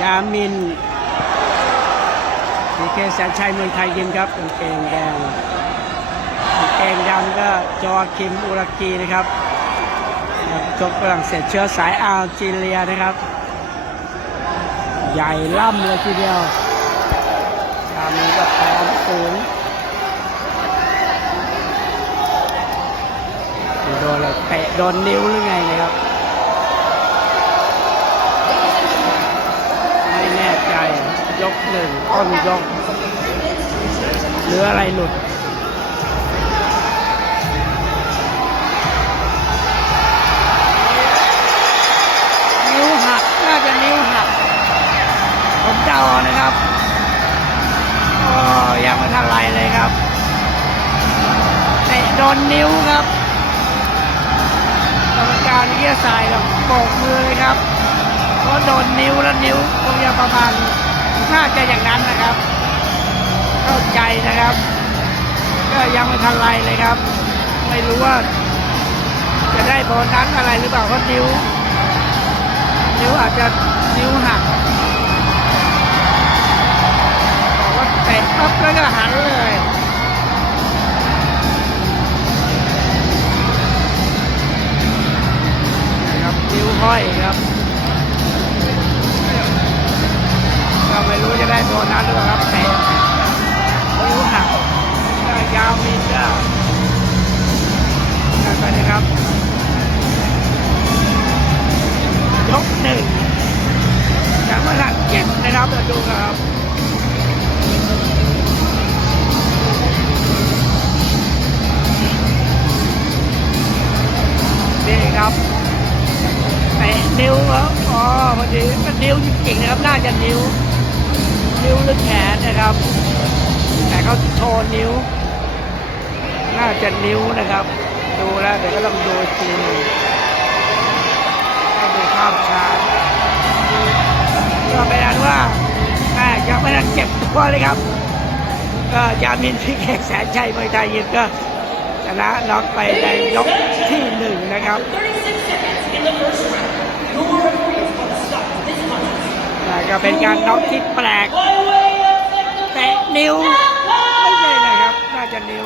ยามินพีเคแสนชัยเมืองไทยยิมครับกางเกงแดงกางเกงดำก็จอคิมอุรกีนะครับนักชกฝรั่งเศสเชื้อสายอัลจีเรียนะครับ ใหญ่ล่ำเลยทีเดียวยามินก็พร้อมสูงโดนอะไรเตะโดนนิ้วหรือไงเนี่ยครับ ยกหนึ่งต้นยกหรืออะไรหลุดนิ้วหักน่าจะนิ้วหัก ผมเดาเอานะครับโอ้ยังไม่ทันไรเลยครับเตะโดนนิ้วครับกรรมการวิทยาศาสตร์กับโบกมือเลยครับเพราะโดนนิ้วแล้วนิ้วคงจะประมาณ น่าจะอย่างนั้นนะครับ เข้าใจนะครับ ก็ยังไม่ทันไรเลยครับ ไม่รู้ว่า จะได้โบนัสอะไรหรือเปล่าเพราะนิ้ว นิ้วอาจจะนิ้วหักบอกว่าเตะปั๊บแล้วก็หันเลยนะครับนิ้วห้อยครับ ไม่รู้จะได้นหรือเปล่าครับแต่นิ้วหักก็ยาวมินก็กันไปนะครับ ยกหนึ่งยังไม่ทันเจ็บนะครับเดี๋ยวดูครับนี่ครับเตะนิ้วครับอ๋อพอดีก็นิ้วจริงๆนะครับ น่าจะนิ้ว นิ้วหรือแขนนะครับ แต่เขาโชว์นิ้ว น่าจะนิ้วนะครับ ดูแล้วเดี๋ยวก็ต้องดูอีกทีหนึงให้ดูภาพช้าก็เป็นอันว่าแม่ยังไม่ทันเจ็บตัวเลยครับ ก็ยามินที่แขกแสนชัยมวยไทยยิมก็ชนะน็อกไปในยกที่หนึ่งนะครับ แต่ก็เป็นการน็อกที่แปลก แตะนิ้ว ไม่ใช่นะครับ น่าจะนิ้ว